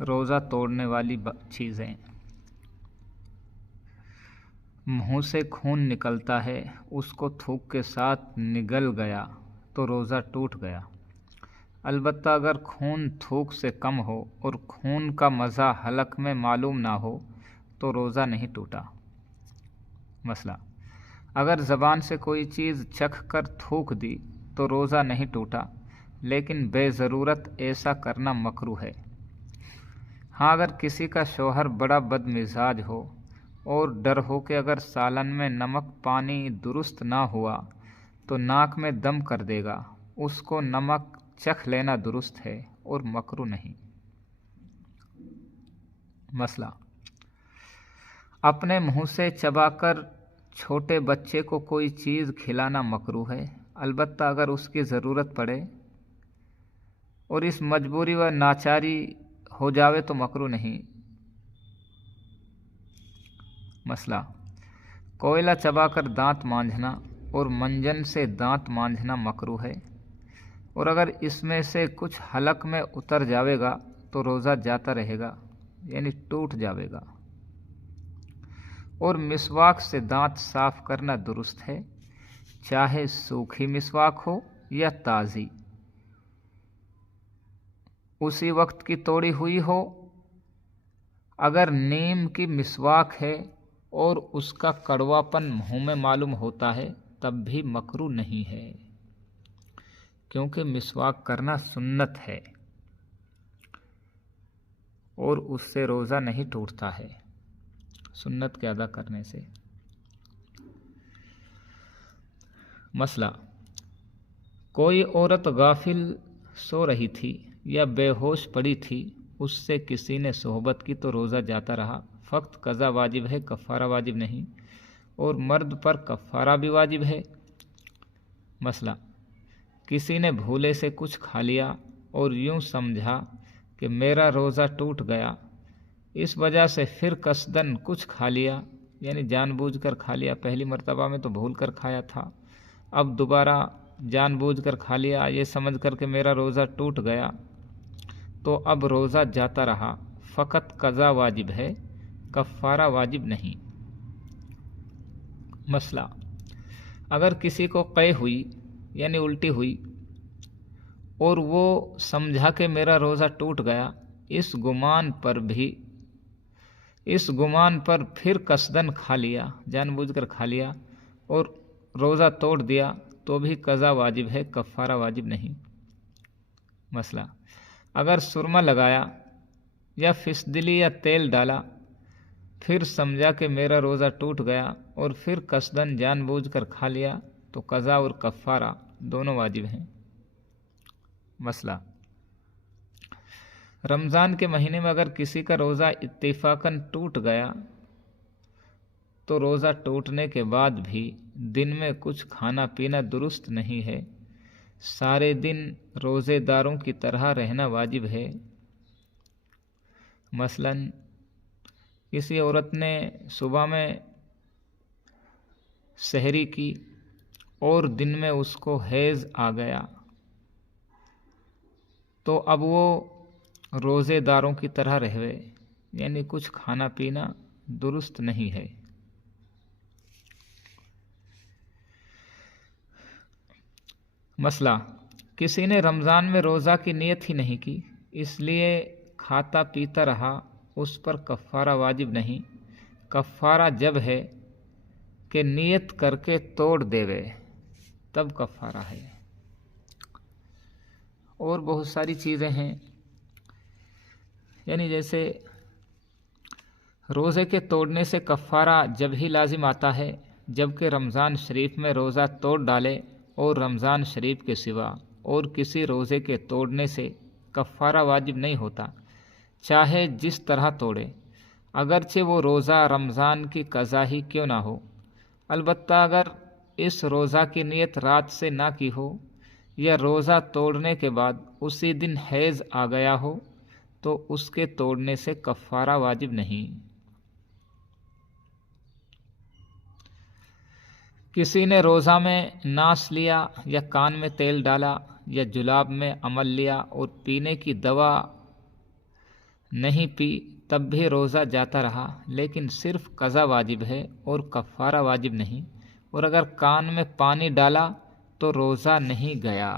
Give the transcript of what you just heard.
روزہ توڑنے والی چیزیں۔ منہ سے خون نکلتا ہے، اس کو تھوک کے ساتھ نگل گیا تو روزہ ٹوٹ گیا، البتہ اگر خون تھوک سے کم ہو اور خون کا مزہ حلق میں معلوم نہ ہو تو روزہ نہیں ٹوٹا۔ مسئلہ: اگر زبان سے کوئی چیز چکھ کر تھوک دی تو روزہ نہیں ٹوٹا، لیکن بے ضرورت ایسا کرنا مکروہ ہے۔ ہاں، اگر کسی کا شوہر بڑا بد مزاج ہو اور ڈر ہو کہ اگر سالن میں نمک پانی درست نہ ہوا تو ناک میں دم کر دے گا، اس کو نمک چکھ لینا درست ہے اور مکروہ نہیں۔ مسئلہ: اپنے منہ سے چبا کر چھوٹے بچے کو کوئی چیز کھلانا مکروہ ہے، البتہ اگر اس کی ضرورت پڑے اور اس مجبوری و ناچاری ہو جاوے تو مکروہ نہیں۔ مسئلہ: کوئلہ چبا کر دانت مانجھنا اور منجن سے دانت مانجھنا مکروہ ہے، اور اگر اس میں سے کچھ حلق میں اتر جاوے گا تو روزہ جاتا رہے گا، یعنی ٹوٹ جاوے گا۔ اور مسواک سے دانت صاف کرنا درست ہے، چاہے سوکھی مسواک ہو یا تازی، اسی وقت کی توڑی ہوئی ہو۔ اگر نیم کی مسواک ہے اور اس کا کڑواپن منہ میں معلوم ہوتا ہے تب بھی مکروہ نہیں ہے، کیونکہ مسواک کرنا سنت ہے اور اس سے روزہ نہیں ٹوٹتا ہے، سنت کے ادا کرنے سے۔ مسئلہ: کوئی عورت غافل سو رہی تھی یا بے ہوش پڑی تھی، اس سے کسی نے صحبت کی تو روزہ جاتا رہا، فقط قضا واجب ہے، کفارہ واجب نہیں، اور مرد پر کفارہ بھی واجب ہے۔ مسئلہ: کسی نے بھولے سے کچھ کھا لیا اور یوں سمجھا کہ میرا روزہ ٹوٹ گیا، اس وجہ سے پھر قصداً کچھ کھا لیا، یعنی جان بوجھ کر کھا لیا، پہلی مرتبہ میں تو بھول کر کھایا تھا، اب دوبارہ جان بوجھ کر کھا لیا یہ سمجھ کر کہ میرا روزہ ٹوٹ گیا، تو اب روزہ جاتا رہا، فقط قضا واجب ہے، کفارہ واجب نہیں۔ مسئلہ: اگر کسی کو قے ہوئی یعنی الٹی ہوئی اور وہ سمجھا کہ میرا روزہ ٹوٹ گیا، اس گمان پر پھر قصداً کھا لیا، جان بوجھ کر کھا لیا اور روزہ توڑ دیا تو بھی قضا واجب ہے، کفارہ واجب نہیں۔ مسئلہ: اگر سرما لگایا یا فسدلی یا تیل ڈالا، پھر سمجھا کہ میرا روزہ ٹوٹ گیا اور پھر قصداً جان بوجھ کر کھا لیا تو قضا اور کفارہ دونوں واجب ہیں۔ مسئلہ: رمضان کے مہینے میں اگر کسی کا روزہ اتفاقاً ٹوٹ گیا تو روزہ ٹوٹنے کے بعد بھی دن میں کچھ کھانا پینا درست نہیں ہے، سارے دن روزے داروں کی طرح رہنا واجب ہے۔ مثلاً کسی عورت نے صبح میں سحری کی اور دن میں اس کو حیض آ گیا تو اب وہ روزے داروں کی طرح رہے، یعنی کچھ کھانا پینا درست نہیں ہے۔ مسئلہ: کسی نے رمضان میں روزہ کی نیت ہی نہیں کی، اس لیے کھاتا پیتا رہا، اس پر کفارہ واجب نہیں، کفارہ جب ہے کہ نیت کر کے توڑ دیوے تب کفارہ ہے۔ اور بہت ساری چیزیں ہیں، یعنی جیسے روزے کے توڑنے سے کفارہ جب ہی لازم آتا ہے جبکہ رمضان شریف میں روزہ توڑ ڈالے، اور رمضان شریف کے سوا اور کسی روزے کے توڑنے سے کفارہ واجب نہیں ہوتا، چاہے جس طرح توڑے، اگرچہ وہ روزہ رمضان کی قضا ہی کیوں نہ ہو۔ البتہ اگر اس روزہ کی نیت رات سے نہ کی ہو یا روزہ توڑنے کے بعد اسی دن حیض آ گیا ہو تو اس کے توڑنے سے کفارہ واجب نہیں۔ کسی نے روزہ میں ناس لیا یا کان میں تیل ڈالا یا جلاب میں عمل لیا اور پینے کی دوا نہیں پی تب بھی روزہ جاتا رہا، لیکن صرف قضا واجب ہے اور کفارہ واجب نہیں، اور اگر کان میں پانی ڈالا تو روزہ نہیں گیا۔